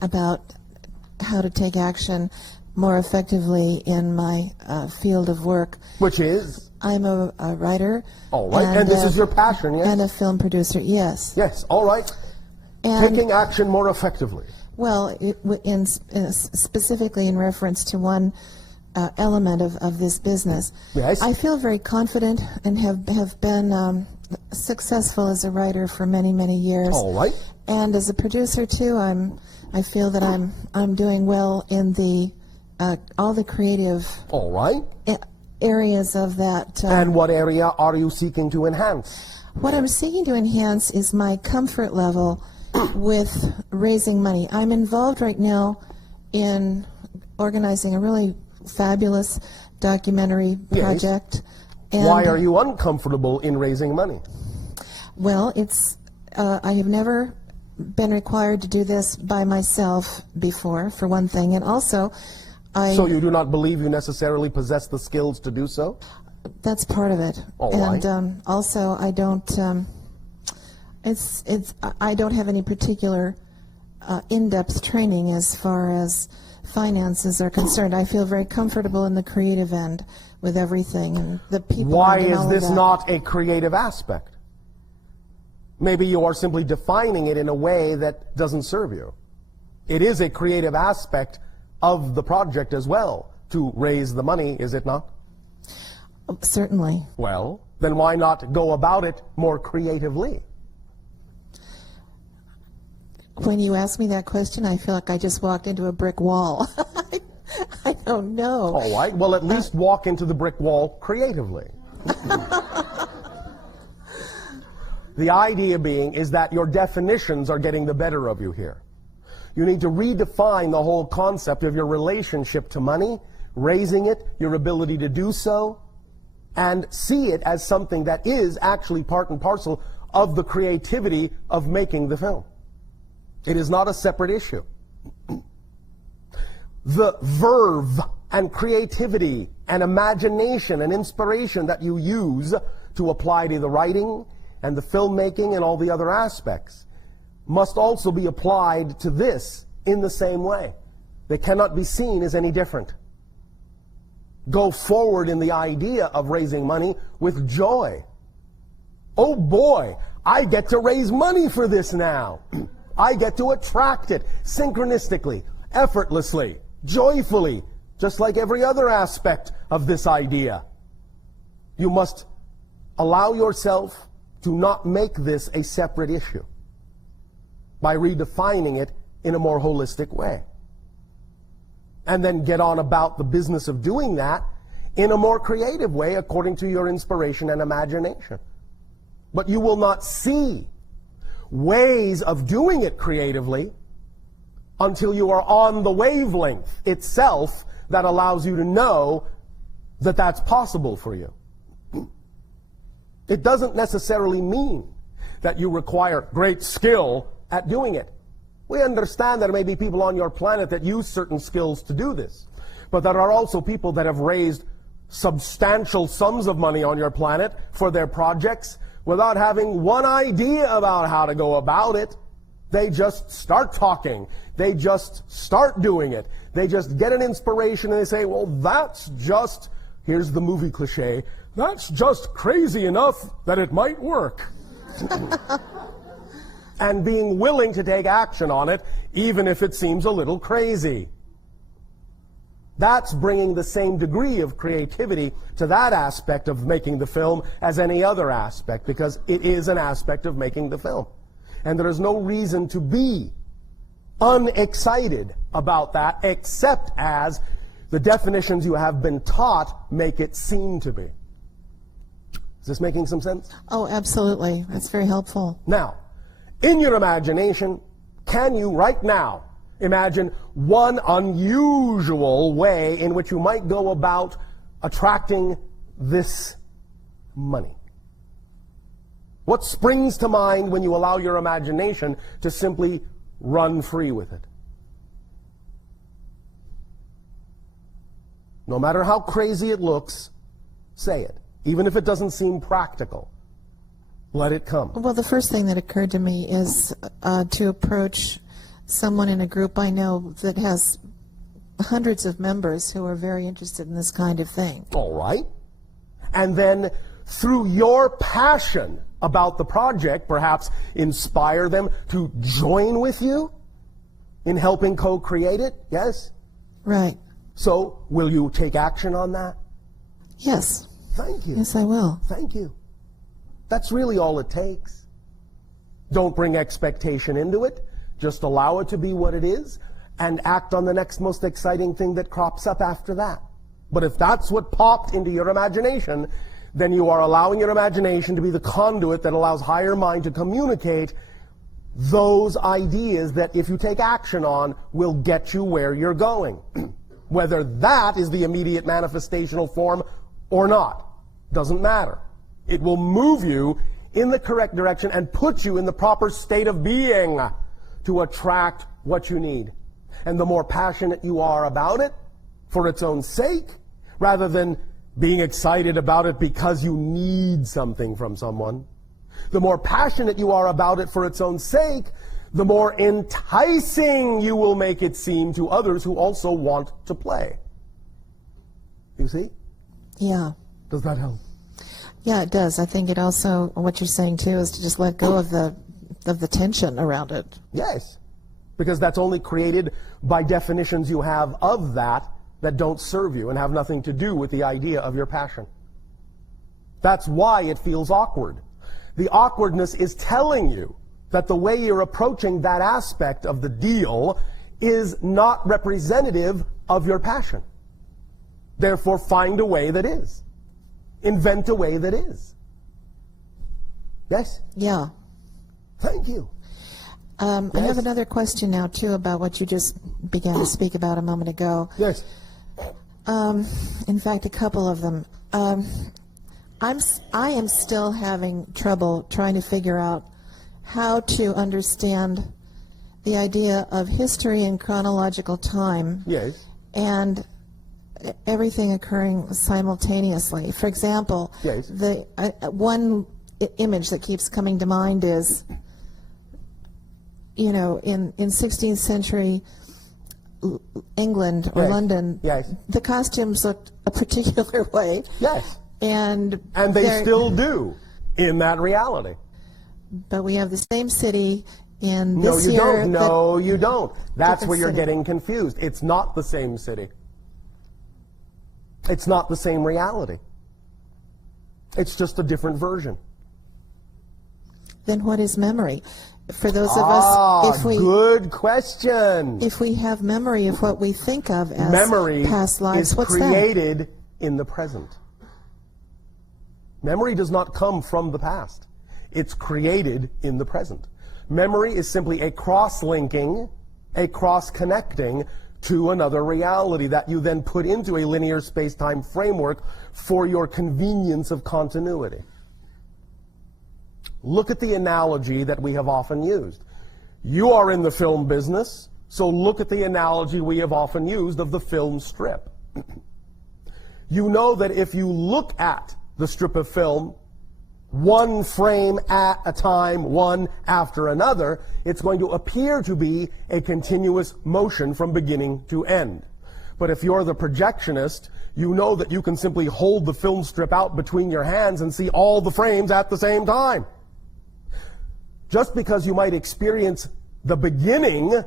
about how to take action more effectively in my field of work. Which is? I'm a writer. All right, and this is your passion, yes? And a film producer, yes. Yes, all right. And taking action more effectively. Well, specifically in reference to one element of this business. Yes. I feel very confident and have been successful as a writer for many, many years. All right. And as a producer too, I feel that I'm doing well in the all the creative all right areas of that. And what area are you seeking to enhance? What I'm seeking to enhance is my comfort level with raising money. I'm involved right now in organizing a really fabulous documentary project. Yes. Why are you uncomfortable in raising money? Well, it's I have never been required to do this by myself before, for one thing, and also So you do not believe you necessarily possess the skills to do so? That's part of it. All and right. Also I don't I don't have any particular in-depth training as far as finances are concerned. I feel very comfortable in the creative end with everything and the people. Why and is all this of that. not a creative aspect? Maybe you are simply defining it in a way that doesn't serve you. It is a creative aspect of the project as well, to raise the money, is it not? Certainly. Well, then why not go about it more creatively? When you ask me that question, I feel like I just walked into a brick wall. I don't know. All right, well, at least walk into the brick wall creatively. The idea being is that your definitions are getting the better of you here. You need to redefine the whole concept of your relationship to money, raising it, your ability to do so, and see it as something that is actually part and parcel of the creativity of making the film. It is not a separate issue. The verve and creativity and imagination and inspiration that you use to apply to the writing and the filmmaking and all the other aspects must also be applied to this in the same way. They cannot be seen as any different. Go forward in the idea of raising money with joy. Oh boy, I get to raise money for this now. I get to attract it synchronistically, effortlessly, joyfully, just like every other aspect of this idea. You must allow yourself to not make this a separate issue by redefining it in a more holistic way. And then get on about the business of doing that in a more creative way according to your inspiration and imagination. But you will not see ways of doing it creatively until you are on the wavelength itself that allows you to know that that's possible for you. It doesn't necessarily mean that you require great skill at doing it. We understand that there may be people on your planet that use certain skills to do this, but there are also people that have raised substantial sums of money on your planet for their projects without having one idea about how to go about it. They just start talking. They just start doing it. They just get an inspiration and they say, well, that's just, here's the movie cliche, that's just crazy enough that it might work. And being willing to take action on it, even if it seems a little crazy. That's bringing the same degree of creativity to that aspect of making the film as any other aspect, because it is an aspect of making the film. And there is no reason to be unexcited about that, except as the definitions you have been taught make it seem to be. Is this making some sense? Oh, absolutely. That's very helpful. Now, in your imagination, can you right now imagine one unusual way in which you might go about attracting this money? What springs to mind when you allow your imagination to simply run free with it? No matter how crazy it looks, say it. Even if it doesn't seem practical, let it come. Well, the first thing that occurred to me is to approach someone in a group I know that has hundreds of members who are very interested in this kind of thing. All right. And then through your passion about the project, perhaps inspire them to join with you in helping co-create it, yes? Right. So, will you take action on that? Yes. Thank you. Yes, I will. Thank you. That's really all it takes. Don't bring expectation into it. Just allow it to be what it is and act on the next most exciting thing that crops up after that. But if that's what popped into your imagination, then you are allowing your imagination to be the conduit that allows higher mind to communicate those ideas that, if you take action on, will get you where you're going. Whether that is the immediate manifestational form or not, doesn't matter. It will move you in the correct direction and put you in the proper state of being to attract what you need. And the more passionate you are about it for its own sake, rather than being excited about it because you need something from someone, the more passionate you are about it for its own sake, the more enticing you will make it seem to others who also want to play. You see? Yeah. Does that help? Yeah, it does. I think it also, what you're saying too, is to just let go of the tension around it. Yes. Because that's only created by definitions you have of that don't serve you and have nothing to do with the idea of your passion. That's why it feels awkward. The awkwardness is telling you that the way you're approaching that aspect of the deal is not representative of your passion. Therefore, find a way that is. Invent a way that is. Yes? Yeah. Thank you. I Yes. have another question now, too, about what you just began to speak about a moment ago. Yes. In fact, a couple of them. I am still having trouble trying to figure out how to understand the idea of history in chronological time. Yes. And everything occurring simultaneously. For example, Yes. the one image that keeps coming to mind is, in 16th century England or Yes. London, Yes. the costumes looked a particular way. Yes. And they they're- still do in that reality. But we have the same city in No, this you year. don't. No, you don't. That's Different where you're city. getting confused. It's not the same city. It's not the same reality. It's just a different version. Then what is memory? For those of us, Good question. if we have memory of what we think of as Memory past lives, is what's created in the present. Memory does not come from the past. It's created in the present. Memory is simply a cross-linking, a cross-connecting to another reality that you then put into a linear space-time framework for your convenience of continuity. Look at the analogy that we have often used. You are in the film business, so look at the analogy we have often used of the film strip. You know that if you look at the strip of film, one frame at a time, one after another, it's going to appear to be a continuous motion from beginning to end. But if you're the projectionist, you know that you can simply hold the film strip out between your hands and see all the frames at the same time. Just because you might experience the beginning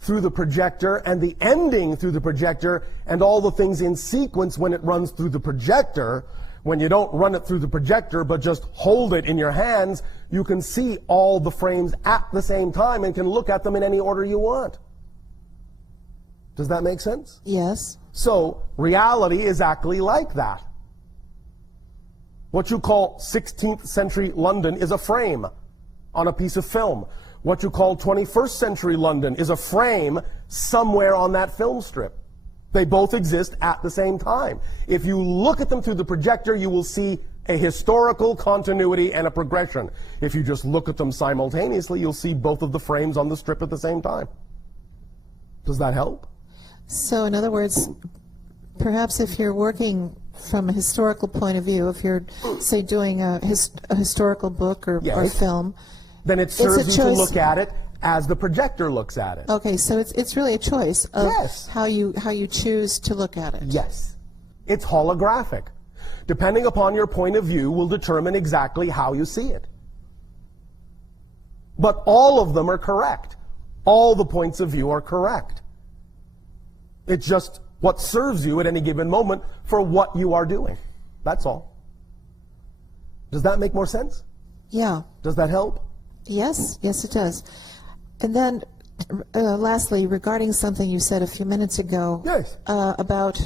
through the projector and the ending through the projector and all the things in sequence when it runs through the projector, when you don't run it through the projector but just hold it in your hands, you can see all the frames at the same time and can look at them in any order you want. Does that make sense? Yes. So, reality is exactly like that. What you call 16th century London is a frame on a piece of film. What you call 21st century London is a frame somewhere on that film strip. They both exist at the same time. If you look at them through the projector, you will see a historical continuity and a progression. If you just look at them simultaneously, you'll see both of the frames on the strip at the same time. Does that help? So in other words, perhaps if you're working from a historical point of view, if you're, say, doing a historical book or Yes. film, Then it serves you to choice. look at it as the projector looks at it. Okay, so it's really a choice of Yes. how you choose to look at it. Yes. It's holographic. Depending upon your point of view will determine exactly how you see it. But all of them are correct. All the points of view are correct. It's just what serves you at any given moment for what you are doing. That's all. Does that make more sense? Yeah. Does that help? Yes, yes it does. And then lastly, regarding something you said a few minutes ago Yes. about,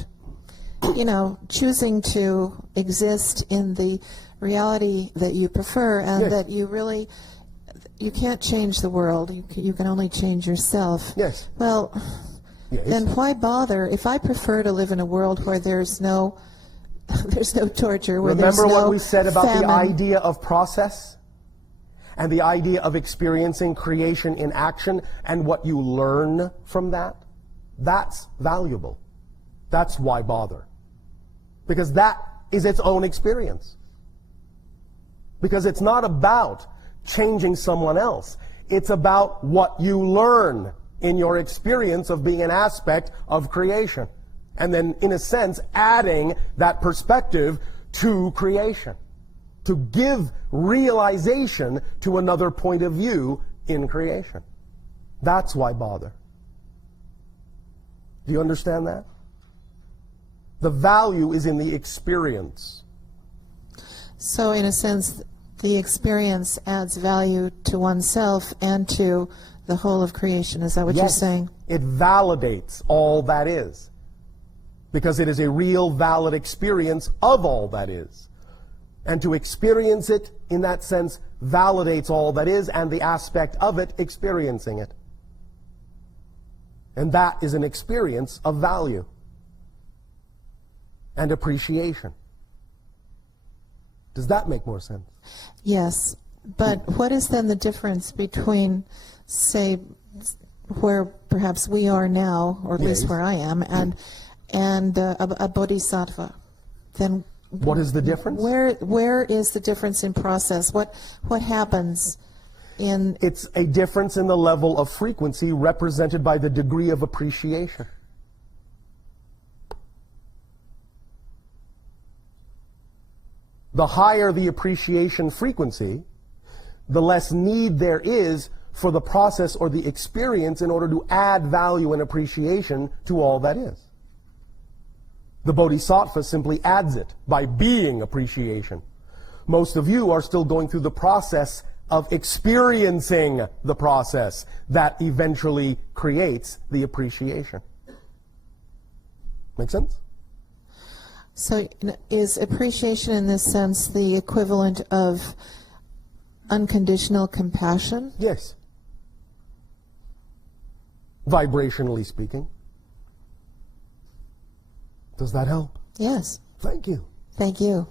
choosing to exist in the reality that you prefer, and Yes. that you can't change the world. You can only change yourself. Yes. Well, Yes. then why bother? If I prefer to live in a world where there's no torture, where Remember there's no what we said about famine. the idea of process and the idea of experiencing creation in action and what you learn from that? That's valuable. That's why bother. Because that is its own experience. Because it's not about changing someone else. It's about what you learn in your experience of being an aspect of creation. And then, in a sense, adding that perspective to creation. To give realization to another point of view in creation. That's why bother. Do you understand that? The value is in the experience. So in a sense, the experience adds value to oneself and to the whole of creation. Is that what you're saying? It validates all that is. Because it is a real, valid experience of all that is. And to experience it, in that sense, validates all that is and the aspect of it experiencing it. And that is an experience of value and appreciation. Does that make more sense? Yes. But what is then the difference between, say, where perhaps we are now, or at least Yes. where I am, and a bodhisattva? Then What is the difference? where is the difference in process? What happens in... It's a difference in the level of frequency represented by the degree of appreciation. The higher the appreciation frequency, the less need there is for the process or the experience in order to add value and appreciation to all that is. The bodhisattva simply adds it by being appreciation. Most of you are still going through the process of experiencing the process that eventually creates the appreciation. Make sense? So is appreciation in this sense the equivalent of unconditional compassion? Yes. Vibrationally speaking. Does that help? Yes. Thank you. Thank you.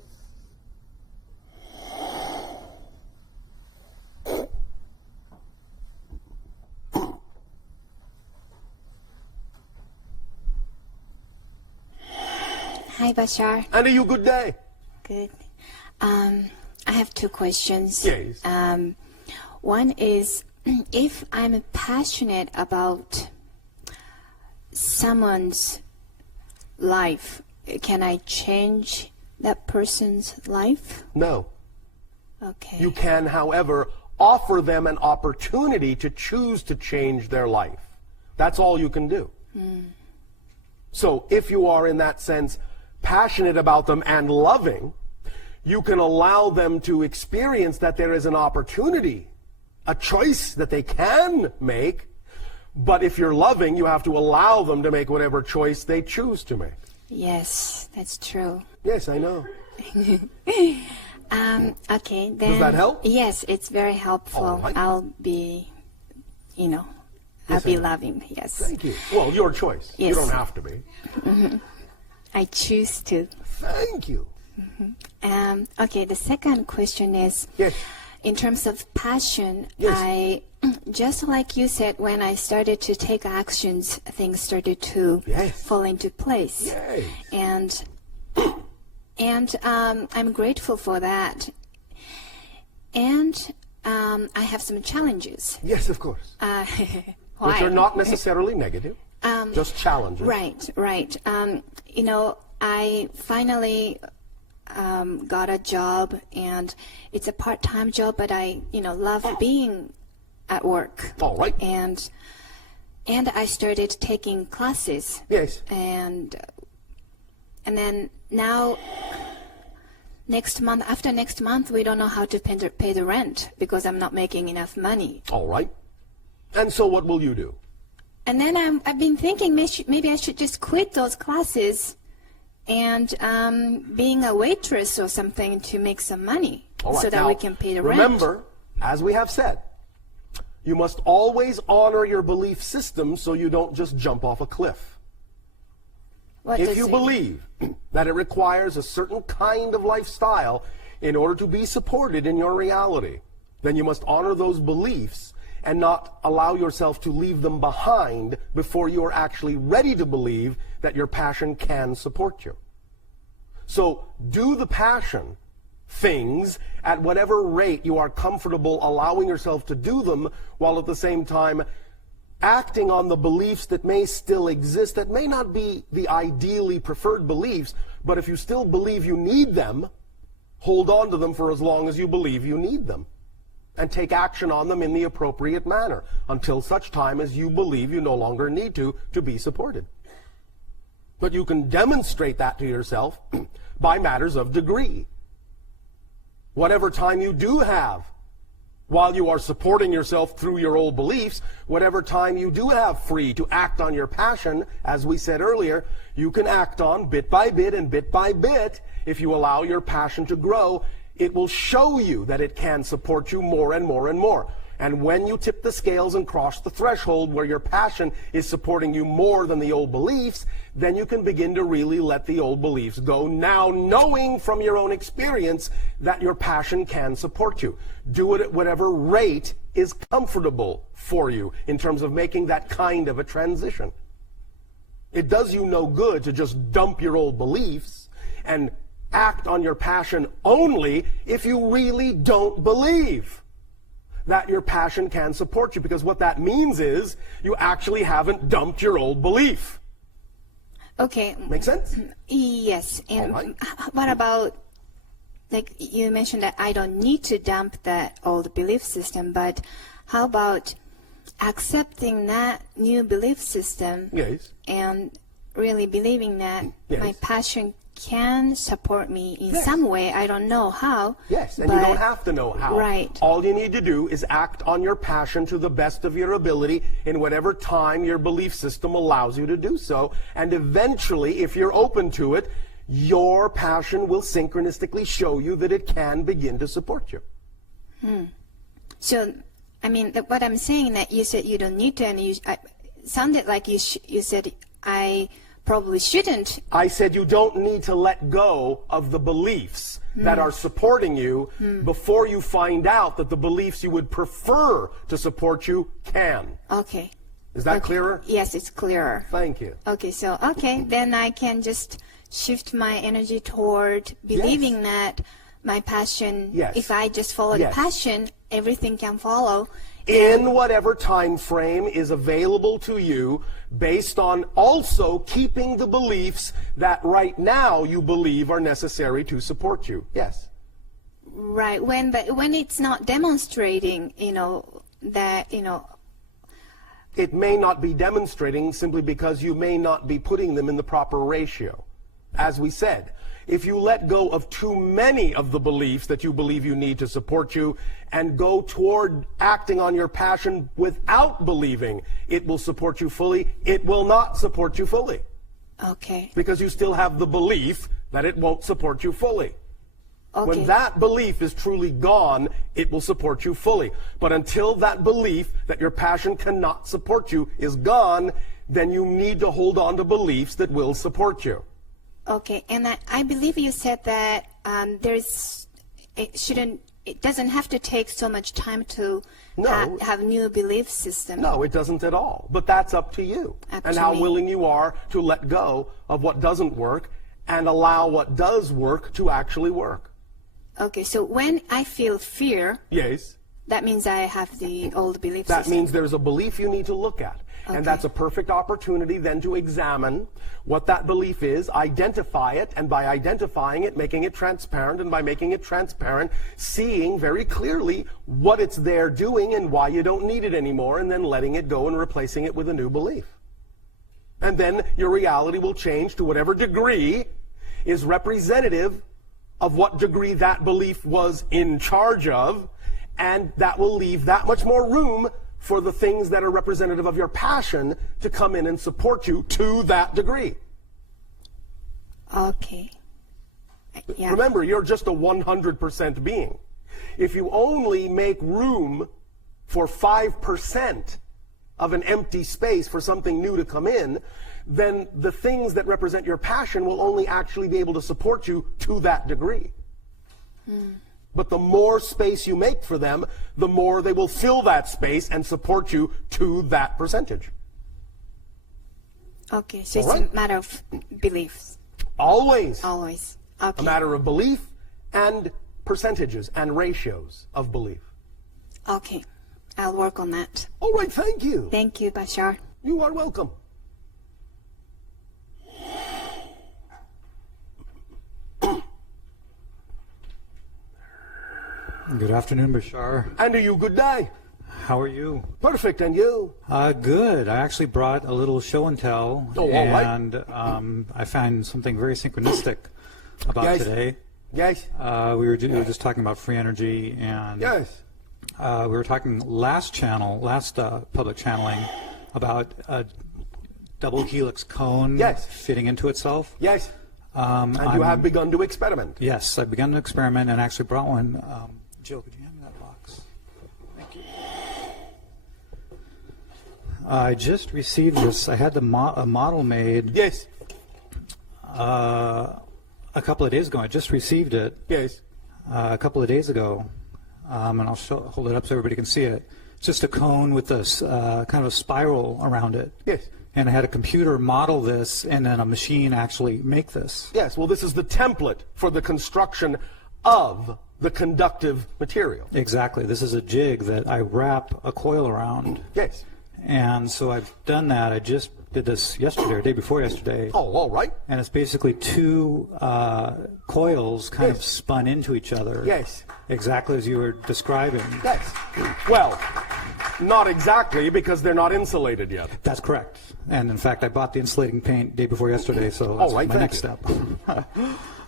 Hi, Bashar. And you good day. Good. I have two questions. Yes. One is, if I'm passionate about someone's life, can I change that person's life? No. Okay. You can, however, offer them an opportunity to choose to change their life. That's all you can do. So if you are, in that sense, passionate about them and loving, you can allow them to experience that there is an opportunity, a choice that they can make. But if you're loving, you have to allow them to make whatever choice they choose to make. Yes, that's true. Yes, I know. Okay, then... Does that help? Yes, it's very helpful. All right. I'll be, I'll Yes, be I know. loving, yes. Thank you. Well, your choice. You Yes. don't have to be. I choose to. Thank you. Okay, the second question is, Yes. in terms of passion, Yes. I, just like you said, when I started to take actions, things started to Yes. fall into place. Yes. And I'm grateful for that. And I have some challenges. Yes, of course. Why? Which are not necessarily negative, just challenges. Right. You know, I finally got a job, and it's a part-time job, but I, love being at work. All right. And I started taking classes. Yes. And then now, after next month, we don't know how to pay the rent because I'm not making enough money. All right. And so what will you do? And then I've been thinking maybe I should just quit those classes and being a waitress or something to make some money so that we can pay the rent. Remember, as we have said, you must always honor your belief system so you don't just jump off a cliff. If you believe that it requires a certain kind of lifestyle in order to be supported in your reality, then you must honor those beliefs and not allow yourself to leave them behind before you are actually ready to believe that your passion can support you. So do the passion things at whatever rate you are comfortable allowing yourself to do them, while at the same time acting on the beliefs that may still exist, that may not be the ideally preferred beliefs, but if you still believe you need them, hold on to them for as long as you believe you need them, and take action on them in the appropriate manner until such time as you believe you no longer need to be supported. But you can demonstrate that to yourself by matters of degree. Whatever time you do have while you are supporting yourself through your old beliefs, whatever time you do have free to act on your passion, as we said earlier, you can act on bit by bit and bit by bit. If you allow your passion to grow, it will show you that it can support you more and more and more. And when you tip the scales and cross the threshold where your passion is supporting you more than the old beliefs, then you can begin to really let the old beliefs go, now knowing from your own experience that your passion can support you. Do it at whatever rate is comfortable for you in terms of making that kind of a transition. It does you no good to just dump your old beliefs and act on your passion only if you really don't believe that your passion can support you, because what that means is you actually haven't dumped your old belief. Okay. Make sense? Yes. And what about, like you mentioned that I don't need to dump that old belief system, but how about accepting that new belief system? Yes. And really believing that my passion can support me in Yes. some way. I don't know how. Yes, and you don't have to know how. Right. All you need to do is act on your passion to the best of your ability in whatever time your belief system allows you to do so. And eventually, if you're open to it, your passion will synchronistically show you that it can begin to support you. So, I mean, what I'm saying that you said you don't need to, and it sounded like you said I probably shouldn't. I said you don't need to let go of the beliefs that are supporting you before you find out that the beliefs you would prefer to support you can. Okay. Is that clearer? Yes, it's clearer. Thank you. Okay, so, then I can just shift my energy toward believing that my passion, if I just follow the passion, everything can follow. In whatever time frame is available to you, based on also keeping the beliefs that right now you believe are necessary to support you. Yes. Right. But when it's not demonstrating, that, it may not be demonstrating simply because you may not be putting them in the proper ratio. As we said, if you let go of too many of the beliefs that you believe you need to support you and go toward acting on your passion without believing it will support you fully, it will not support you fully. Okay. Because you still have the belief that it won't support you fully. Okay. When that belief is truly gone, it will support you fully. But until that belief that your passion cannot support you is gone, then you need to hold on to beliefs that will support you. Okay, and I believe you said that it doesn't have to take so much time to have new belief system. No, it doesn't at all. But that's up to you and how willing you are to let go of what doesn't work and allow what does work to actually work. Okay, so when I feel fear, yes, That means I have the old belief That system. means there's a belief you need to look at. Okay. And that's a perfect opportunity then to examine what that belief is, identify it, and by identifying it, making it transparent, and by making it transparent, seeing very clearly what it's there doing and why you don't need it anymore, and then letting it go and replacing it with a new belief. And then your reality will change to whatever degree is representative of what degree that belief was in charge of, and that will leave that much more room for the things that are representative of your passion to come in and support you to that degree. Okay. Yeah. Remember, you're just a 100% being. If you only make room for 5% of an empty space for something new to come in, then the things that represent your passion will only actually be able to support you to that degree. But the more space you make for them, the more they will fill that space and support you to that percentage. Okay, so it's All right. a matter of beliefs. Always Always. a Okay. matter of belief and percentages and ratios of belief. Okay. I'll work on that. All right, thank you. Thank you, Bashar. You are welcome. Good afternoon, Bashar. And to you, good day. How are you? Perfect, and you? Good. I actually brought a little show and tell, Oh, all right. and I find something very synchronistic about Yes. today. Yes. We were just talking about free energy, and Yes. we were talking last public channeling about a double helix cone Yes. fitting into itself. Yes. And you have begun to experiment. Yes, I've begun to experiment and actually brought one. Jill, could you hand me that box? Thank you. I just received this. I had a model made Yes. a couple of days ago. I just received it Yes. a couple of days ago, and I'll hold it up so everybody can see it. It's just a cone with this kind of a spiral around it. Yes. And I had a computer model this, and then a machine actually make this. Yes. Well, this is the template for the construction of the conductive material. Exactly. This is a jig that I wrap a coil around. Yes. And so I've done that. I just did this yesterday, or day before yesterday. Oh, all right. And it's basically two coils kind of Yes. spun into each other. Yes. Exactly as you were describing. Yes. Well, not exactly, because they're not insulated yet. That's correct. And in fact, I bought the insulating paint day before yesterday, so that's right, my thank next you. step.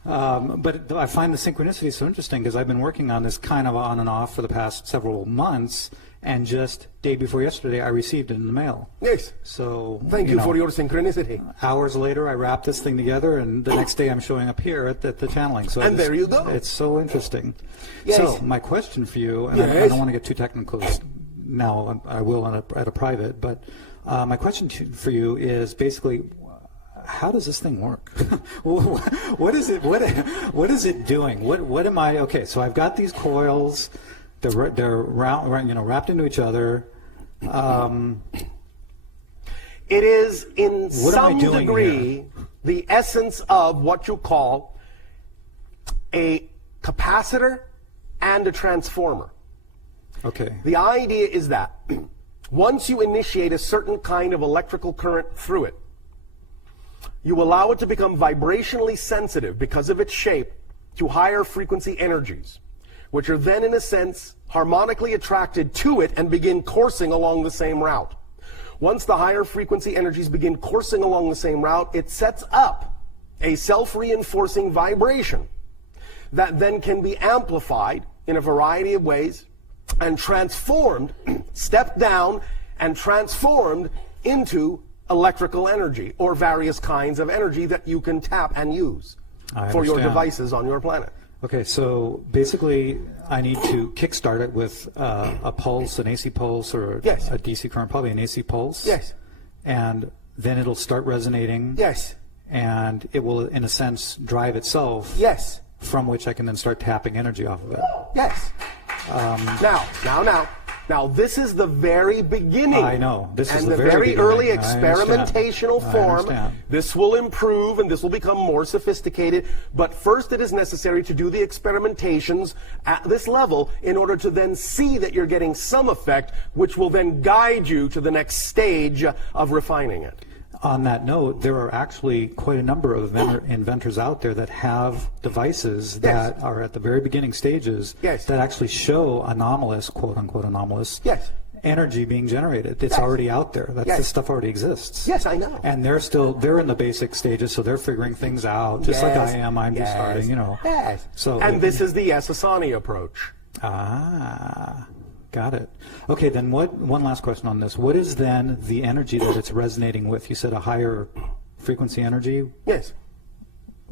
But I find the synchronicity so interesting because I've been working on this kind of on and off for the past several months, and just day before yesterday, I received it in the mail. Yes. So Thank you know, for your synchronicity. hours later, I wrapped this thing together, and the next day I'm showing up here at the channeling. So And there you go. It's so interesting. Yes. So my question for you, and I Yes. don't want to get too technical now, I will at a private, but my question for you is basically, how does this thing work? What is it? What is it doing? What am I? Okay, so I've got these coils. They're wrapped into each other. It is in What am I some doing degree here? the essence of what you call a capacitor and a transformer. Okay. The idea is that once you initiate a certain kind of electrical current through it, you allow it to become vibrationally sensitive because of its shape to higher frequency energies, which are then, in a sense, harmonically attracted to it and begin coursing along the same route. Once the higher frequency energies begin coursing along the same route, it sets up a self-reinforcing vibration that then can be amplified in a variety of ways and transformed, stepped down and transformed into electrical energy or various kinds of energy that you can tap and use I for your understand. devices on your planet. Okay, so basically, I need to kickstart it with a pulse, an AC pulse, or Yes. a DC current, probably an AC pulse. Yes. And then it'll start resonating. Yes. And it will, in a sense, drive itself. Yes. From which I can then start tapping energy off of it. Yes. Now, Now, this is the very beginning. I know. This is and the very very early beginning. I experimentational understand. I form. understand. This will improve and this will become more sophisticated. But first, it is necessary to do the experimentations at this level in order to then see that you're getting some effect, which will then guide you to the next stage of refining it. On that note, there are actually quite a number of inventors out there that have devices that are at the very beginning stages that actually show anomalous, quote unquote anomalous, energy being generated. It's already out there. This stuff already exists. Yes, I know. And they're in the basic stages, so they're figuring things out, just like I am. I'm just starting, you know. Yes. So, and this is the Essassani approach. Ah. Got it. Okay, then one last question on this. What is then the energy that it's resonating with? You said a higher frequency energy? Yes.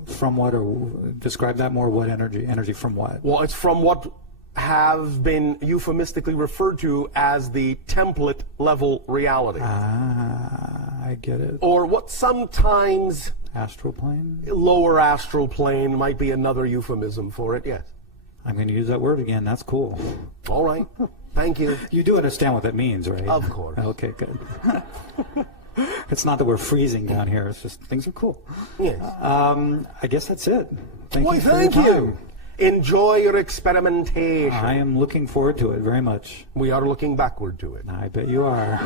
From what, or describe that more? What energy? Energy from what? Well, it's from what have been euphemistically referred to as the template level reality. Ah, I get it. Or what sometimes astral plane? Lower astral plane might be another euphemism for it, yes. I'm going to use that word again. That's cool. All right. Thank you. You do understand what that means, right? Of course. Okay, good. It's not that we're freezing down here. It's just things are cool. Yes. I guess that's it. Thank you. Thank you. Enjoy your experimentation. I am looking forward to it very much. We are looking backward to it. I bet you are.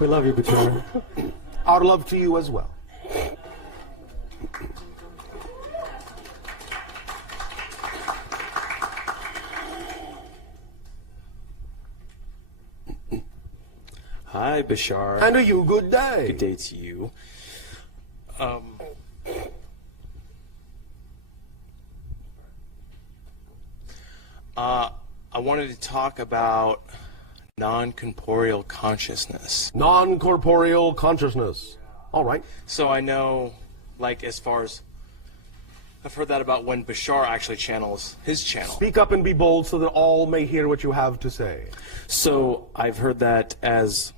We love you, Bashar. Our love to you as well. Hi, Bashar. And a you good day. Good day to you. I wanted to talk about non-corporeal consciousness. Non-corporeal consciousness. All right. So I know, like, as far as I've heard that about when Bashar actually channels his channel. Speak up and be bold so that all may hear what you have to say. So I've heard that as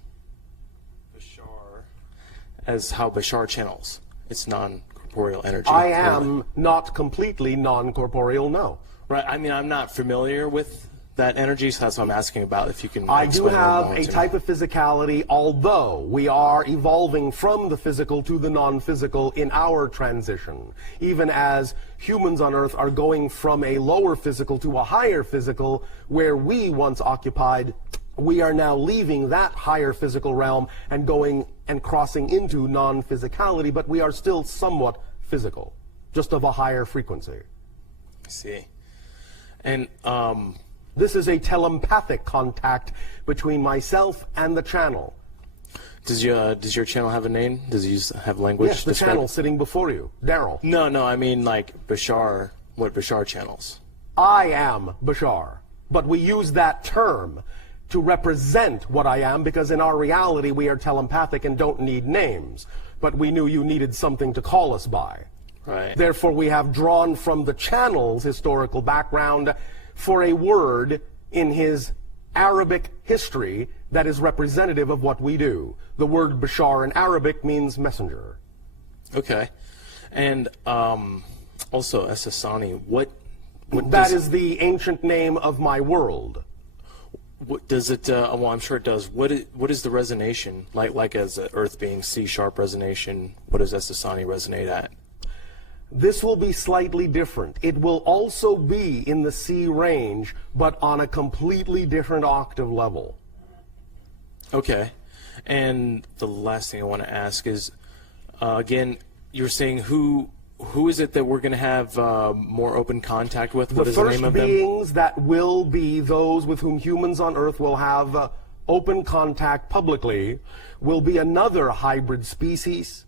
how Bashar channels. It's non-corporeal energy. I am not completely non-corporeal, no. Right. I mean, I'm not familiar with that energy, so that's what I'm asking about. If you can I do explain have more a to type me. of physicality, although we are evolving from the physical to the non-physical in our transition. Even as humans on Earth are going from a lower physical to a higher physical, where we once occupied, we are now leaving that higher physical realm and going and crossing into non-physicality, but we are still somewhat physical, just of a higher frequency. I see. And this is a telepathic contact between myself and the channel. does your channel have a name? Does it have language? Yes, the channel sitting before you, Daryl. No, I mean like Bashar, what Bashar channels. I am Bashar, but we use that term to represent what I am because in our reality we are telepathic and don't need names, but we knew you needed something to call us by. Right. Therefore, we have drawn from the channel's historical background for a word in his Arabic history that is representative of what we do. The word Bashar in Arabic means messenger. Okay. And also Essassani, what that is the ancient name of my world. What does it? Well, I'm sure it does. What is the resonation like as Earth being C-sharp resonation? What does Essassani resonate at? This will be slightly different. It will also be in the C range, but on a completely different octave level. Okay. And the last thing I want to ask is, again, you're saying who is it that we're going to have more open contact with? What is the name of them? The first beings that will be those with whom humans on Earth will have open contact publicly will be another hybrid species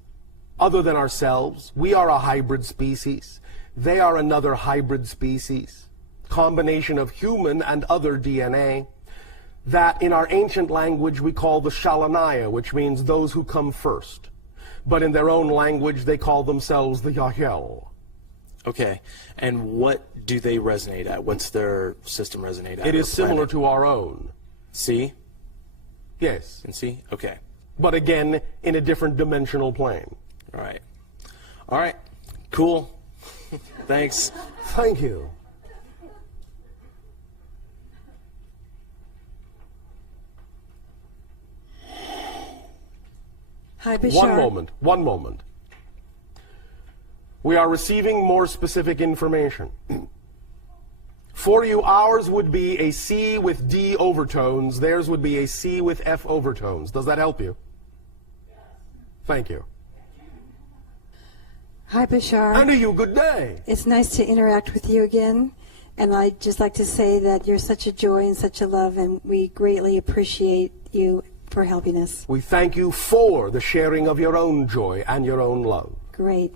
other than ourselves. We are a hybrid species. They are another hybrid species, combination of human and other DNA, that in our ancient language we call the Shalanaya, which means those who come first. But in their own language they call themselves the Yahel. Okay. And what do they resonate at? What's their system resonate at? It is similar to our own. C? Yes. And C? Okay. But again, in a different dimensional plane. All right. All right. Cool. Thanks. Thank you. Hi, Bashar. One moment. We are receiving more specific information. For you, ours would be a C with D overtones. Theirs would be a C with F overtones. Does that help you? Thank you. Hi, Bashar. And to you, good day. It's nice to interact with you again. And I'd just like to say that you're such a joy and such a love, and we greatly appreciate you for helping us. We thank you for the sharing of your own joy and your own love. Great.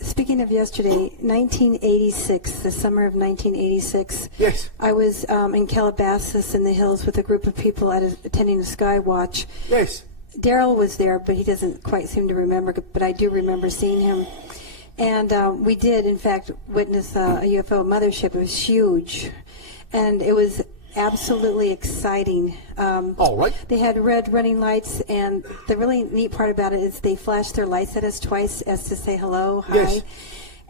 Speaking of yesterday, 1986, the summer of 1986. Yes. I was in Calabasas in the hills with a group of people attending a sky watch. Yes. Daryl was there, but he doesn't quite seem to remember, but I do remember seeing him. And we did, in fact, witness a UFO mothership. It was huge. And it was absolutely exciting. All right. They had red running lights, and the really neat part about it is they flashed their lights at us twice as to say hello, hi. Yes.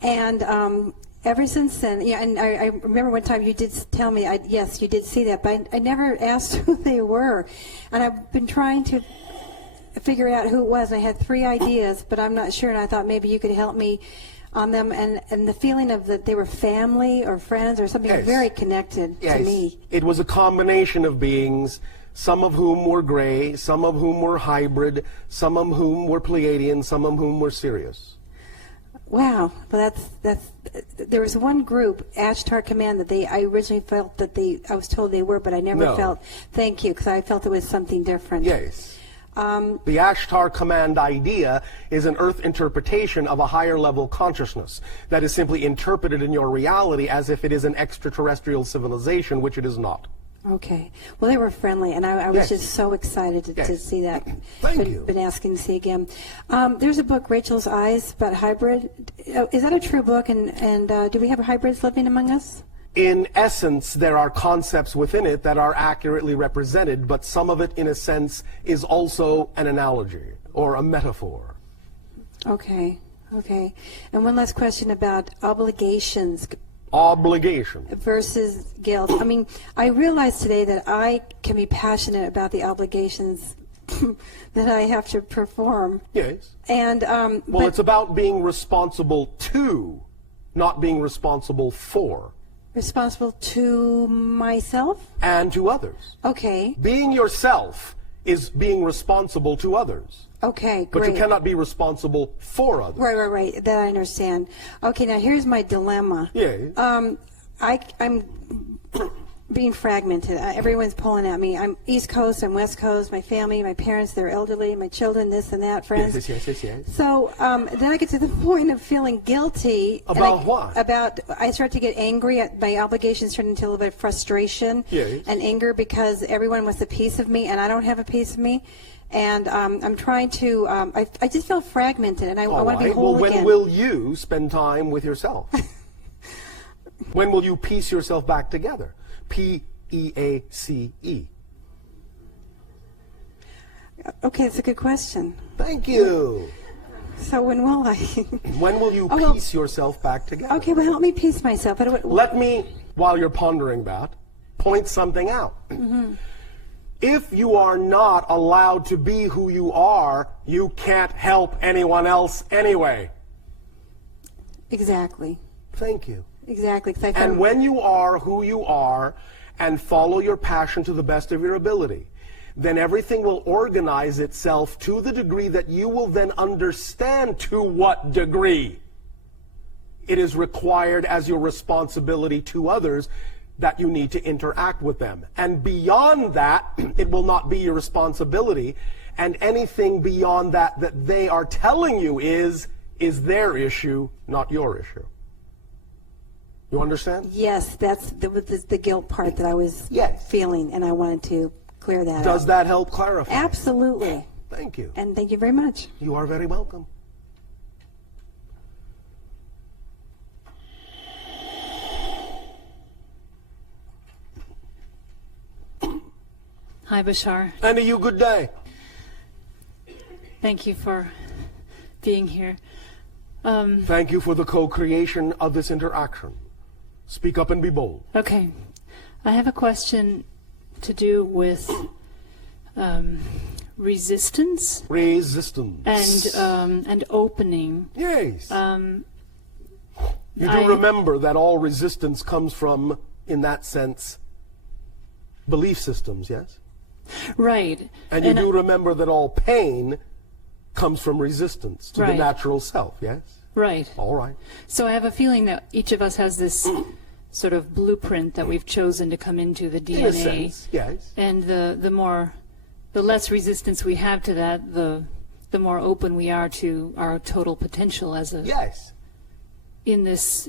And ever since then, yeah, and I remember one time you did tell me, yes, you did see that, but I never asked who they were. And I've been trying to figure out who it was. I had 3 ideas, but I'm not sure, and I thought maybe you could help me on them, and the feeling of that they were family or friends or something. Yes. Very connected Yes. to me. It was a combination of beings, some of whom were gray, some of whom were hybrid, some of whom were Pleiadian, some of whom were Sirius. Wow, well, that's. There was one group, Ashtar Command, that I originally felt that I was told they were, but I never No. felt. Thank you, because I felt it was something different. Yes. The Ashtar Command idea is an Earth interpretation of a higher level consciousness that is simply interpreted in your reality as if it is an extraterrestrial civilization, which it is not. Okay. Well, they were friendly, and I was Yes. just so excited to Yes. see that. Thank you. Been asking to see again. There's a book, Rachel's Eyes, about hybrid. Is that a true book? And do we have hybrids living among us? In essence, there are concepts within it that are accurately represented, but some of it, in a sense, is also an analogy or a metaphor. Okay. Okay. And one last question about obligations Obligation. versus guilt. I mean, I realize today that I can be passionate about the obligations that I have to perform. Yes. And Well, but- it's about being responsible to, not being responsible for, responsible to myself. and to others. Okay. Being yourself is being responsible to others, Okay. but Great. you cannot be responsible for others. Right. That I understand. Okay. Now here's my dilemma. Yes. I'm being fragmented. Everyone's pulling at me. I'm East Coast, I'm West Coast, my family, my parents, they're elderly, my children, this and that, friends. Yes. So then I get to the point of feeling guilty. About what? I start to get angry. At my obligations turn into a little bit of frustration Yes. and anger because everyone wants a piece of me and I don't have a piece of me. And I'm trying to, I just feel fragmented and I All want to be right. whole Well, when again. will you spend time with yourself? When will you piece yourself back together? P-E-A-C-E. Okay, that's a good question. Thank you. So when will I? When will you Oh, well- piece yourself back together? Okay, well, help me piece myself. Let me, while you're pondering that, point something out. Mm-hmm. If you are not allowed to be who you are, you can't help anyone else anyway. Exactly. Thank you. Exactly. 'Cause I And found- when you are who you are and follow your passion to the best of your ability, then everything will organize itself to the degree that you will then understand to what degree it is required as your responsibility to others that you need to interact with them. And beyond that, it will not be your responsibility, and anything beyond that that they are telling you is their issue, not your issue. You understand? Yes, that's the guilt part that I was Yes. feeling, and I wanted to clear that Does up. that help clarify? Absolutely. Thank you. And thank you very much. You are very welcome. Hi, Bashar. And to you, good day. Thank you for being here. Thank you for the co-creation of this interaction. Speak up and be bold. Okay. I have a question to do with resistance Resistance. and opening. Yes. You do I- remember that all resistance comes from, in that sense, belief systems, yes? Right. And you do remember that all pain comes from resistance to the Right. natural self, yes? Right. All right. So I have a feeling that each of us has this sort of blueprint that we've chosen to come into the DNA. In a sense, yes. And the less resistance we have to that, the more open we are to our total potential as a Yes. in this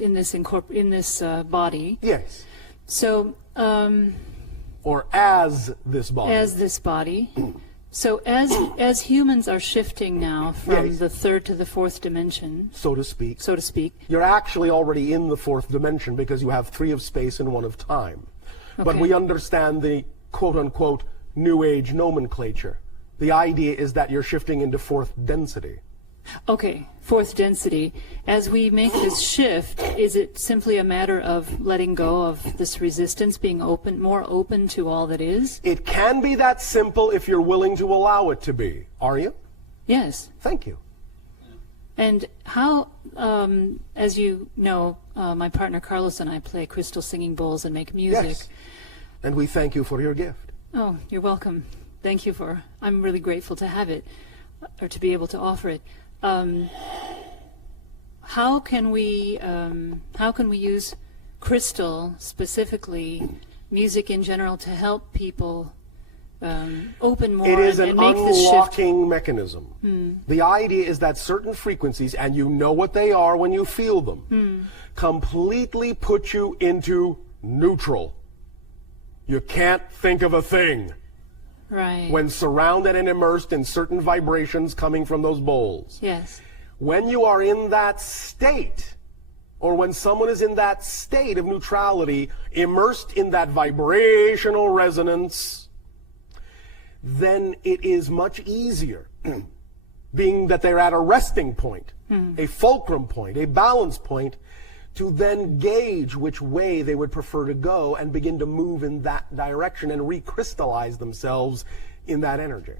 body. Yes. So Or as this body. as this body. So as humans are shifting now from Yes. the third to the fourth dimension, so to speak. so to speak. You're actually already in the fourth dimension because you have 3 of space and 1 of time. But Okay. we understand the quote-unquote New Age nomenclature. The idea is that you're shifting into fourth density. Okay, fourth density. As we make this shift, is it simply a matter of letting go of this resistance, being open, more open to all that is? It can be that simple if you're willing to allow it to be. Are you? Yes. Thank you. And how, as you know, my partner Carlos and I play crystal singing bowls and make music. Yes. And we thank you for your gift. Oh, you're welcome. Thank you for, I'm really grateful to have it, or to be able to offer it. How can we use crystal, specifically music in general, to help people open more It is and an make this shift? unlocking mechanism. The idea is that certain frequencies, and you know what they are when you feel them, completely put you into neutral. You can't think of a thing Right. when surrounded and immersed in certain vibrations coming from those bowls. Yes. When you are in that state, or when someone is in that state of neutrality, immersed in that vibrational resonance, then it is much easier, being that they're at a resting point, a fulcrum point, a balance point, to then gauge which way they would prefer to go and begin to move in that direction and recrystallize themselves in that energy.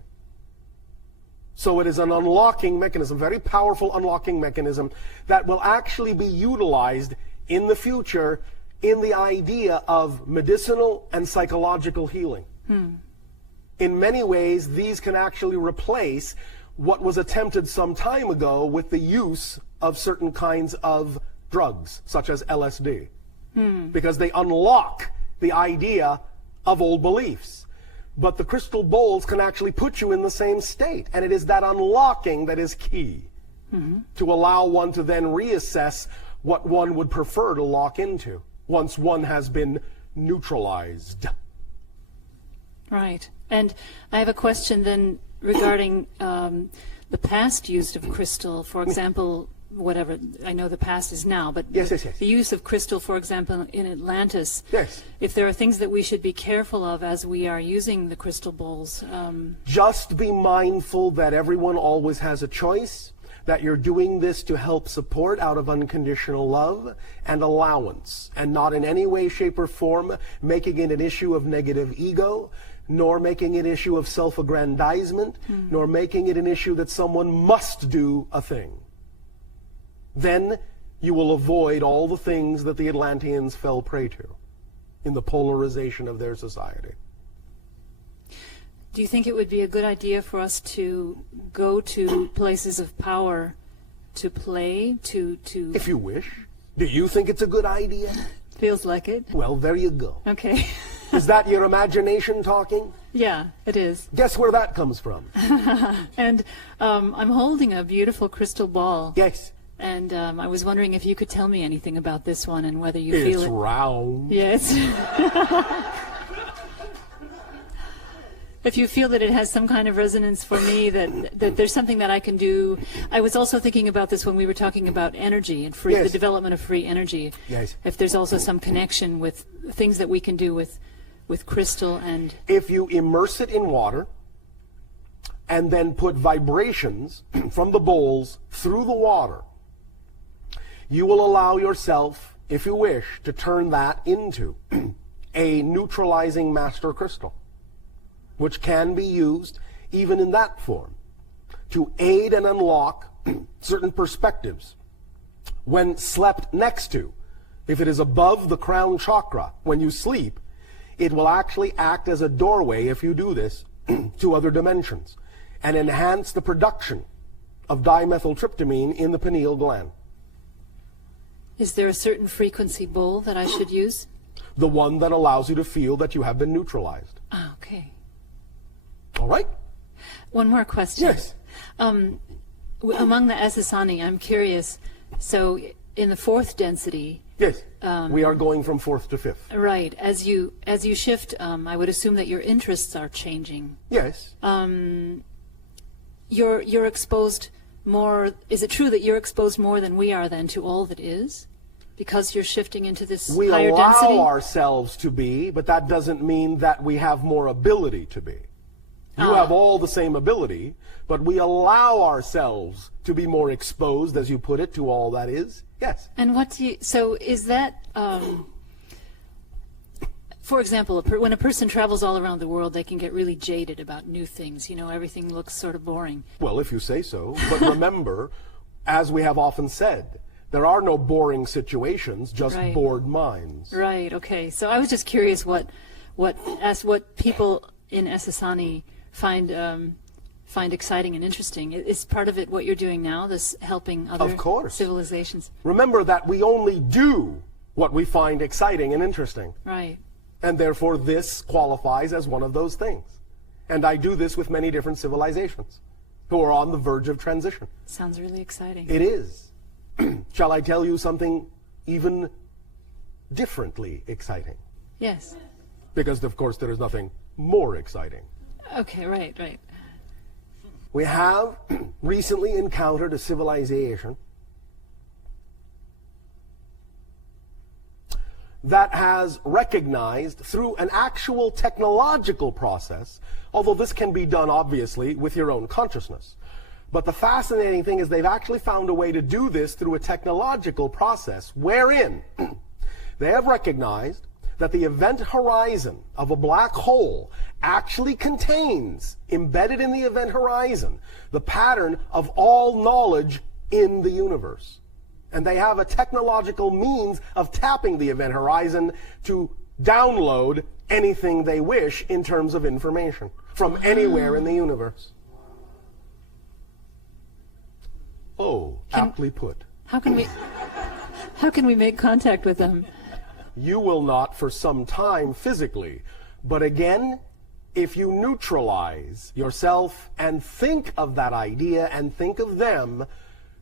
So it is an unlocking mechanism, very powerful unlocking mechanism that will actually be utilized in the future in the idea of medicinal and psychological healing. In many ways, these can actually replace what was attempted some time ago with the use of certain kinds of drugs, such as LSD, because they unlock the idea of old beliefs. But the crystal bowls can actually put you in the same state, and it is that unlocking that is key to allow one to then reassess what one would prefer to lock into once one has been neutralized. Right. And I have a question then regarding the past use of crystal. For example, whatever, I know the past is now, but Yes. the use of crystal, for example, in Atlantis, Yes. if there are things that we should be careful of as we are using the crystal bowls. Just be mindful that everyone always has a choice, that you're doing this to help support out of unconditional love and allowance, and not in any way, shape, or form making it an issue of negative ego, nor making it an issue of self-aggrandizement, nor making it an issue that someone must do a thing. Then you will avoid all the things that the Atlanteans fell prey to in the polarization of their society. Do you think it would be a good idea for us to go to places of power to play, to If you wish. Do you think it's a good idea? feels like it? Well, there you go. Okay. Is that your imagination talking? Yeah, it is. Guess where that comes from? And I'm holding a beautiful crystal ball. Yes. And I was wondering if you could tell me anything about this one and whether you It's feel it. round. Yes. If you feel that it has some kind of resonance for me, that there's something that I can do. I was also thinking about this when we were talking about energy and free, Yes. the development of free energy. Yes. If there's also some connection with things that we can do with crystal and... If you immerse it in water and then put vibrations from the bowls through the water, you will allow yourself, if you wish, to turn that into a neutralizing master crystal, which can be used even in that form, to aid and unlock certain perspectives when slept next to. If it is above the crown chakra, when you sleep, it will actually act as a doorway, if you do this, to other dimensions and enhance the production of dimethyltryptamine in the pineal gland. Is there a certain frequency bowl that I should use? The one that allows you to feel that you have been neutralized. Ah, okay. All right? One more question. Yes. Among the Essassani, I'm curious, so in the fourth density, Yes. We are going from fourth to fifth. right, as you shift, I would assume that your interests are changing. Yes. You're exposed more, is it true that you're exposed more than we are then to all that is? Because you're shifting into this We higher allow density? ourselves to be, but that doesn't mean that we have more ability to be. You have all the same ability, but we allow ourselves to be more exposed, as you put it, to all that is. Yes. And what do you, so is that, for example, when a person travels all around the world, they can get really jaded about new things. You know, everything looks sort of boring. Well, if you say so. But remember, as we have often said, there are no boring situations, just Right. bored minds. Right, okay. So I was just curious what people in Essassani find exciting and interesting. Is part of it what you're doing now, this helping other Of course. civilizations? Remember that we only do what we find exciting and interesting. Right. And therefore this qualifies as one of those things. And I do this with many different civilizations who are on the verge of transition. Sounds really exciting. It is. Shall I tell you something even differently exciting? Yes. Because, of course, there is nothing more exciting. Okay, right. We have recently encountered a civilization that has recognized through an actual technological process, although this can be done obviously with your own consciousness. But the fascinating thing is they've actually found a way to do this through a technological process wherein they have recognized that the event horizon of a black hole actually contains, embedded in the event horizon, the pattern of all knowledge in the universe. And they have a technological means of tapping the event horizon to download anything they wish in terms of information from anywhere in the universe. Oh, aptly put. How can we make contact with them? You will not for some time physically, but again, if you neutralize yourself and think of that idea and think of them,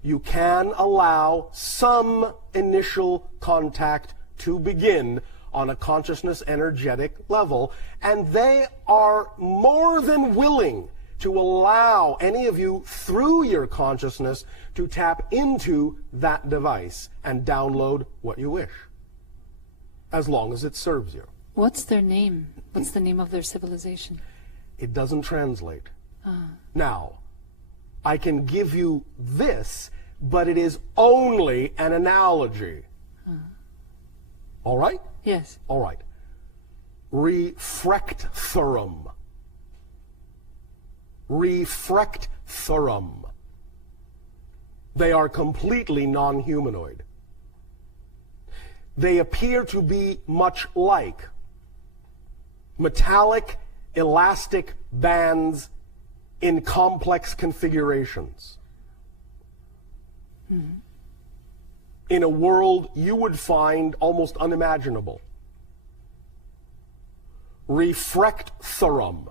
you can allow some initial contact to begin on a consciousness energetic level, and they are more than willing to allow any of you through your consciousness to tap into that device and download what you wish, as long as it serves you. What's their name? What's the name of their civilization? It doesn't translate. Now, I can give you this, but it is only an analogy. All right? Yes. All right. Refractorum. Refractorum. They are completely non-humanoid. They appear to be much like metallic, elastic bands in complex configurations. In a world you would find almost unimaginable. Refractorum.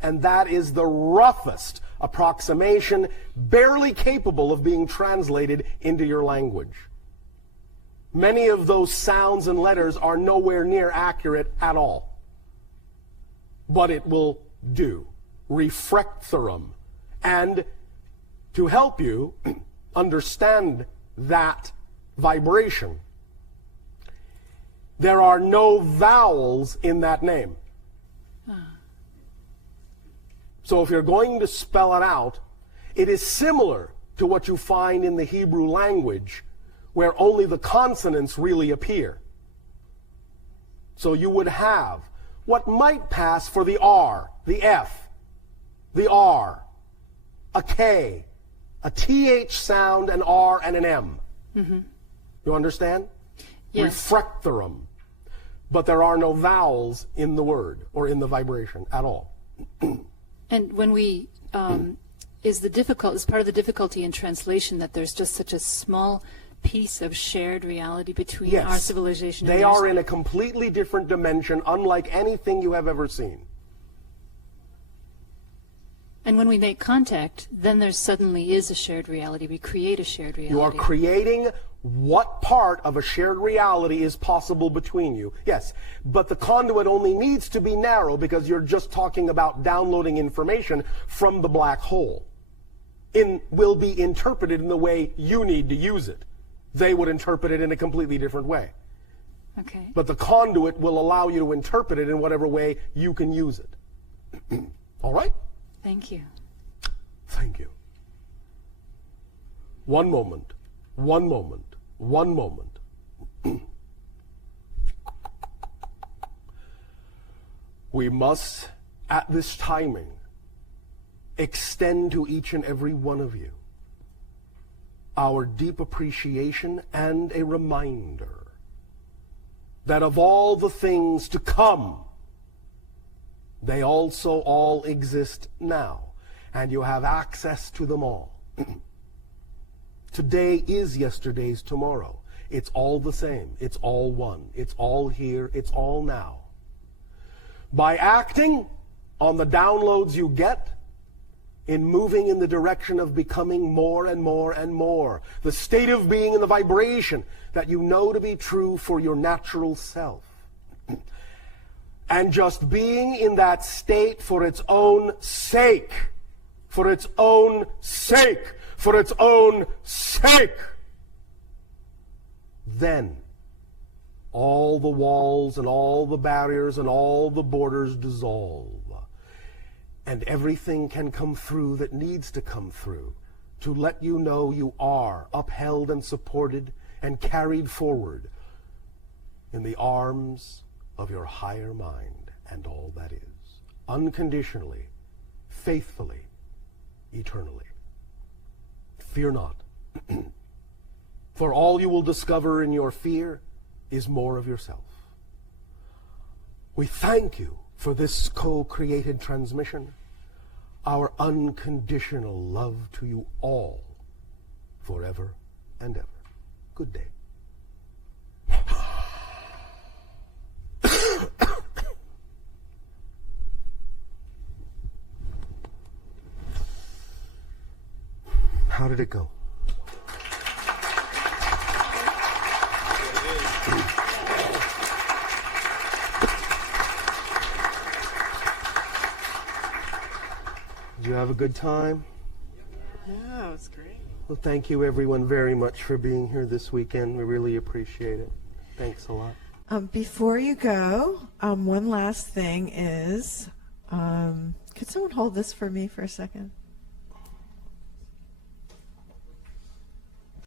And that is the roughest approximation, barely capable of being translated into your language. Many of those sounds and letters are nowhere near accurate at all. But it will do. Refractorum. And to help you understand that vibration, there are no vowels in that name. So if you're going to spell it out, it is similar to what you find in the Hebrew language, where only the consonants really appear. So you would have what might pass for the R, the F, the R, a K, a TH sound, an R, and an M. Mm-hmm. You understand? Yes. Refractorum. But there are no vowels in the word or in the vibration at all. And when we, is part of the difficulty in translation that there's just such a small piece of shared reality between Yes. our civilization and They theirs? are in a completely different dimension, unlike anything you have ever seen. And when we make contact, then there suddenly is a shared reality. We create a shared reality. You are creating what part of a shared reality is possible between you. Yes, but the conduit only needs to be narrow because you're just talking about downloading information from the black hole. Will be interpreted in the way you need to use it. They would interpret it in a completely different way. Okay. But the conduit will allow you to interpret it in whatever way you can use it. All right? Thank you. Thank you. One moment. One moment. One moment. We must, at this timing, extend to each and every one of you our deep appreciation and a reminder that of all the things to come, they also all exist now, and you have access to them all. Today is yesterday's tomorrow. It's all the same. It's all one. It's all here. It's all now. By acting on the downloads you get, in moving in the direction of becoming more and more and more, the state of being and the vibration that you know to be true for your natural self. And just being in that state for its own sake, for its own sake, for its own sake. Then all the walls and all the barriers and all the borders dissolve. And everything can come through that needs to come through to let you know you are upheld and supported and carried forward in the arms of your higher mind and all that is, unconditionally, faithfully, eternally. Fear not, for all you will discover in your fear is more of yourself. We thank you for this co-created transmission, our unconditional love to you all, forever and ever. Good day. How did it go? Did you have a good time? Yeah, it was great. Well, thank you everyone very much for being here this weekend. We really appreciate it. Thanks a lot. Before you go, one last thing is, could someone hold this for me for a second?